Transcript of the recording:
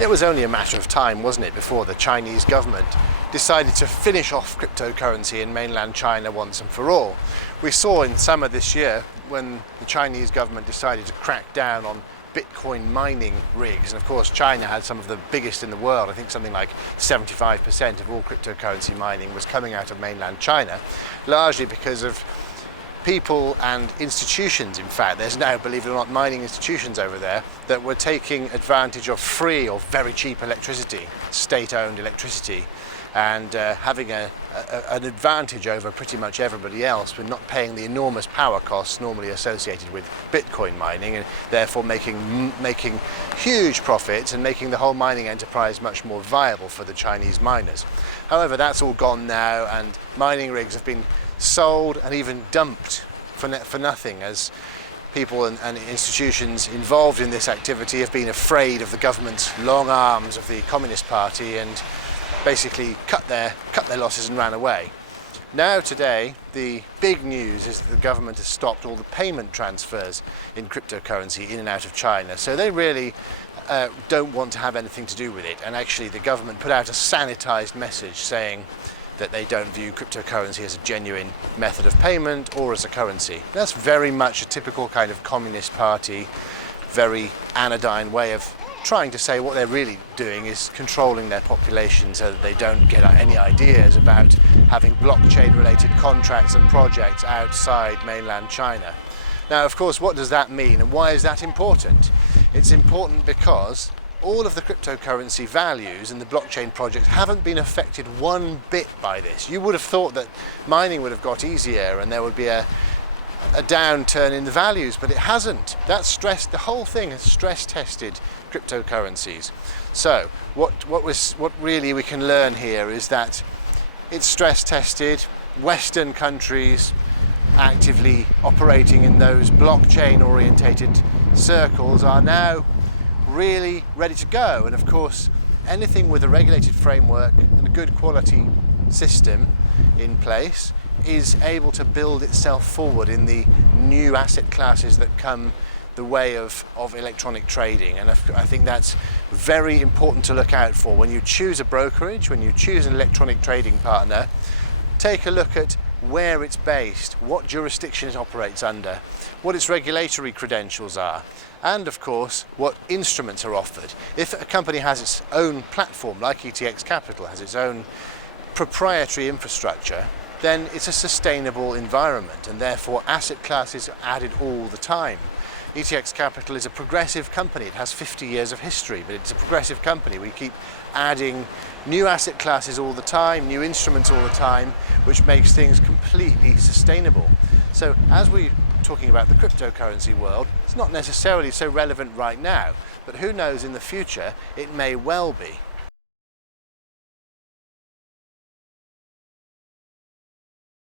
It was only a matter of time, wasn't it, before the Chinese government decided to finish off cryptocurrency in mainland China once and for all. We saw in summer this year when the Chinese government decided to crack down on Bitcoin mining rigs, and of course China had some of the biggest in the world. I think something like 75% of all cryptocurrency mining was coming out of mainland China, largely because of people and institutions. In fact, there's now, believe it or not, mining institutions over there that were taking advantage of free or very cheap electricity, state-owned electricity, and having an advantage over pretty much everybody else with not paying the enormous power costs normally associated with Bitcoin mining, and therefore making huge profits and making the whole mining enterprise much more viable for the Chinese miners. However, that's all gone now, and mining rigs have been sold and even dumped for nothing, as people and institutions involved in this activity have been afraid of the government's long arms of the Communist Party and basically cut their losses and ran away. Now today, the big news is that the government has stopped all the payment transfers in cryptocurrency in and out of China. So they really don't want to have anything to do with it. And actually the government put out a sanitized message saying that they don't view cryptocurrency as a genuine method of payment or as a currency. That's very much a typical kind of Communist Party, very anodyne way of trying to say what they're really doing is controlling their population so that they don't get any ideas about having blockchain related contracts and projects outside mainland China. Now, of course, what does that mean and why is that important? It's important because all of the cryptocurrency values and the blockchain projects haven't been affected one bit by this. You would have thought that mining would have got easier and there would be a downturn in the values, but it hasn't. The whole thing has stress tested cryptocurrencies. So what really we can learn here is that it's stress tested. Western countries actively operating in those blockchain orientated circles are now really ready to go, and of course anything with a regulated framework and a good quality system in place is able to build itself forward in the new asset classes that come the way of electronic trading. And I think that's very important to look out for. When you choose a brokerage, when you choose an electronic trading partner, take a look at where it's based, what jurisdiction it operates under, what its regulatory credentials are, and of course what instruments are offered. If a company has its own platform, like ETX Capital has its own proprietary infrastructure, then it's a sustainable environment, and therefore asset classes are added all the time. ETX Capital is a progressive company. It has 50 years of history, but it's a progressive company. We keep adding new asset classes all the time, new instruments all the time, which makes things completely sustainable. So as we're talking about the cryptocurrency world, it's not necessarily so relevant right now, but who knows, in the future it may well be.